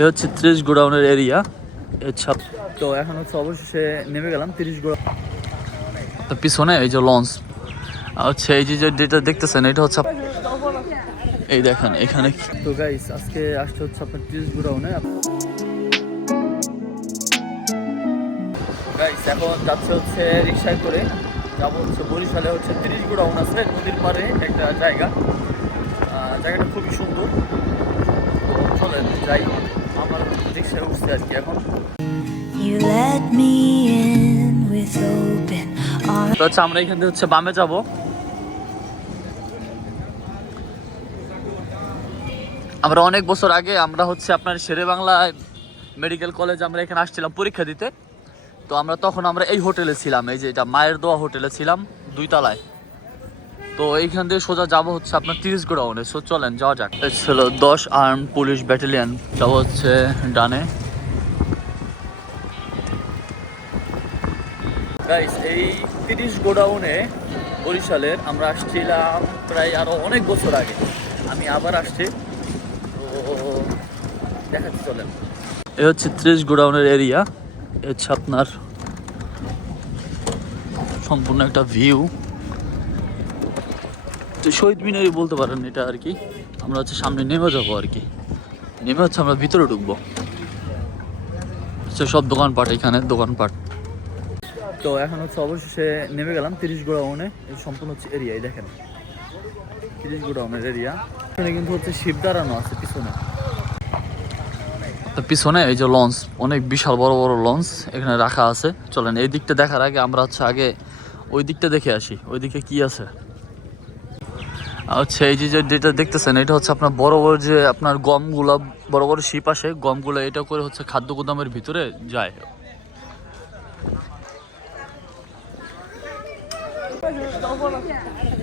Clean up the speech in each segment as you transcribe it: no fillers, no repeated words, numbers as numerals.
এ হচ্ছে 30 গোডাউনের এরিয়া। তো এখন হচ্ছে অবশেষে নেমে গেলাম 30 গোডাউন। তো পিছনে এই যে লঞ্চ হচ্ছে, এই যে যেটা দেখতেছেন এটা হচ্ছে এই দেখেন এখানে। তো গাইস আজকে আসছে হচ্ছে আপনার 30 গোডাউনে। গাইস এখন যাচ্ছে হচ্ছে রিক্সায় করে যাবো হচ্ছে বরিশালে। হচ্ছে 30 গোডাউন আছে নদীর পাড়ে একটা জায়গা। জায়গাটা খুবই সুন্দর। তো চলেন যাই, আমার রিক্সায় উঠছে আর কি এখন। তো হচ্ছে আমরা এখান থেকে হচ্ছে বামে যাব। আমরা অনেক বছর আগে আমরা হচ্ছে আপনার শেরে বাংলা মেডিকেল কলেজ আমরা এখানে আসছিলাম পরীক্ষা দিতে। তো আমরা তখন এই হোটেলে ছিলাম, এই যে এটা মায়ের দোয়া হোটেলে ছিলাম 2 তলায়। তো এইখান থেকে সোজা যাবো হচ্ছে আপনার 30 গোডাউনে। সো চলেন যাওয়া যাক। ছিল 10 আর্ম পুলিশ ব্যাটালিয়ন, যাবো হচ্ছে ডানে। গাইস এই 30 গোডাউনে বরিশালের আমরা আসছিলাম প্রায় আরো অনেক বছর আগে। আমি আবার আসছি, তো দেখাচ্ছি চলেন। এ হচ্ছে 30 গোডাউনের এরিয়া। হচ্ছে আপনার সম্পূর্ণ একটা ভিউ। তো শহীদ মিনারই বলতে পারেন এটা আর কি। আমরা হচ্ছে সামনে নেমে যাবো আর কি। নেমে হচ্ছে আমরা ভিতরে ঢুকবো। সব দোকানপাট, এখানে দোকানপাট। তো এখন হচ্ছে অবশেষে নেমে গেলাম 30 গোডাউনে। এই সম্পূর্ণ হচ্ছে এরিয়া দেখেন 30 গোডাউনের এরিয়া। এখানে কিন্তু হচ্ছে শিপ দাঁড়ানো আছে পিছনে। তো পিছনে এই যে লঞ্চ, অনেক বিশাল বড় বড় লঞ্চ এখানে রাখা আছে। চলেন এই দিকটা দেখার আগে আমরা হচ্ছে আগে ওই দিকটা দেখে আসি, ওই দিকে কি আছে। আচ্ছা এই যে যেটা দেখতেছেন এটা হচ্ছে আপনার বড় বড় যে আপনার গমগুলা, বড় বড় শিপ আসে গমগুলা, এটা করে হচ্ছে খাদ্য গুদামের ভিতরে যায়।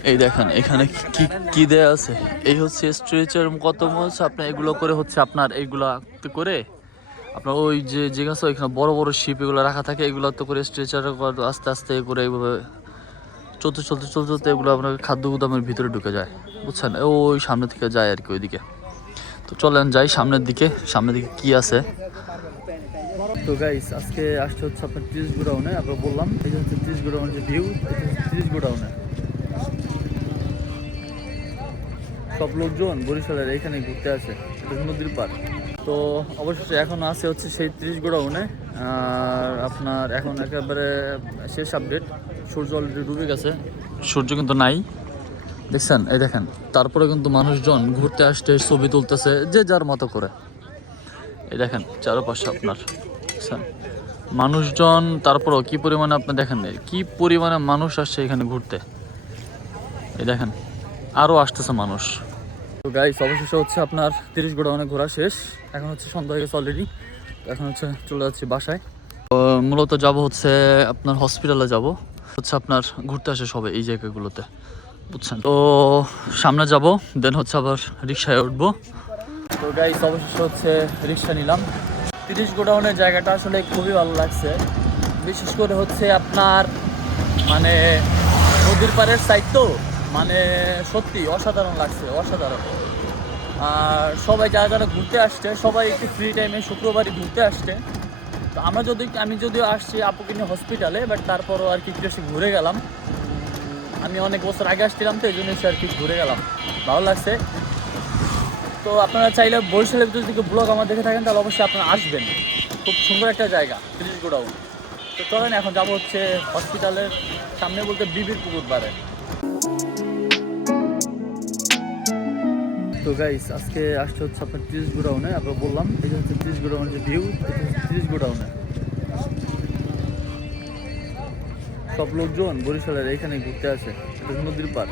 এই দেখেন এখানে কি কি দেয়া আছে। এই হচ্ছে স্ট্রেচার কত হচ্ছে আপনার এগুলো করে হচ্ছে আপনার এইগুলা করে আপনার ওই যে আছে ওইখানে বড় বড় শিপ এগুলো রাখা থাকে। এগুলো তো করে স্ট্রেচার আস্তে আস্তে করে এইভাবে চলতে চলতে চলতে চলতে এগুলো আপনার খাদ্য গুদামের ভিতরে ঢুকে যায়, বুঝছেন। ওই সামনে থেকে যায় আর কি ওইদিকে। তো চলেন যাই সামনের দিকে, সামনের দিকে কি আছে। তো গাইস আজকে আসছে হচ্ছে আপনার 30 গোডাউনে। আপনার বললাম এই যে হচ্ছে 30 গোডাউনের যে ভিউ, 30 গোডাউনে সব লোকজন বরিশালের এইখানে ঘুরতে আসে, নদীর পার। তো অবশেষে এখন আছে হচ্ছে সেই 30 গোডাউনে। আর আপনার এখন একেবারে শেষ আপডেট, সূর্য অলরেডি ডুবে গেছে, সূর্য কিন্তু নাই, দেখছেন। এই দেখেন তারপরে কিন্তু মানুষজন ঘুরতে আসতে ছবি তুলতেছে যে যার মতো করে। এই দেখেন চারপাশে আপনার দেখছেন মানুষজন, তারপরেও কি পরিমাণে আপনি দেখেন কি পরিমাণে মানুষ আসছে এখানে ঘুরতে। এই দেখেন আরও আসতেছে মানুষ। তো গাইস অবশেষে হচ্ছে আপনার 30 গোডাউনে ঘোরা শেষ। এখন হচ্ছে সন্ধ্যা হয়ে গেছে অলরেডি। এখন হচ্ছে চলে যাচ্ছি বাসায়। তো মূলত যাব হচ্ছে আপনার হসপিটালে যাব, হচ্ছে আপনার ঘুরতে আসে সবাই এই জায়গাগুলোতে, বুঝছেন। তো সামনে যাব, দেন হচ্ছে আবার রিক্সায় উঠবো। তো গাইস অবশেষে হচ্ছে রিক্সা নিলাম। 30 গোডাউনের জায়গাটা আসলে খুবই ভালো লাগছে। বিশেষ করে হচ্ছে আপনার মানে নদীর পাড়ের সাইড তো, মানে সত্যি অসাধারণ লাগছে, অসাধারণ। আর সবাই যারা যারা ঘুরতে আসছে সবাই একটু ফ্রি টাইমে শুক্রবারই ঘুরতে আসছে। তো আমি যদিও আসছি আপুকে নিয়ে হসপিটালে, বাট তারপরও আর কি একটু এসে ঘুরে গেলাম। আমি অনেক বছর আগে আসছিলাম তো এই জন্য এসে আর কি ঘুরে গেলাম, ভালো লাগছে। তো আপনারা চাইলে বরিশালের ভিতরে যদি ব্লগ আমার দেখে থাকেন তাহলে অবশ্যই আপনারা আসবেন। খুব সুন্দর একটা জায়গা 30 গোডাউন। তো চলেন এখন যাবো হচ্ছে হসপিটালের সামনে, বলতে বিবির পুকুর পাড়ে। তো গাইস আজকে আসছে হচ্ছে আপনার 30 গোডাউনে। আপনার বললাম এই যে হচ্ছে 30 গোডাউনের যে ভিউ, 30 গোডাউনে সব লোকজন বরিশালের এইখানে ঘুরতে আসে, নদীর পার।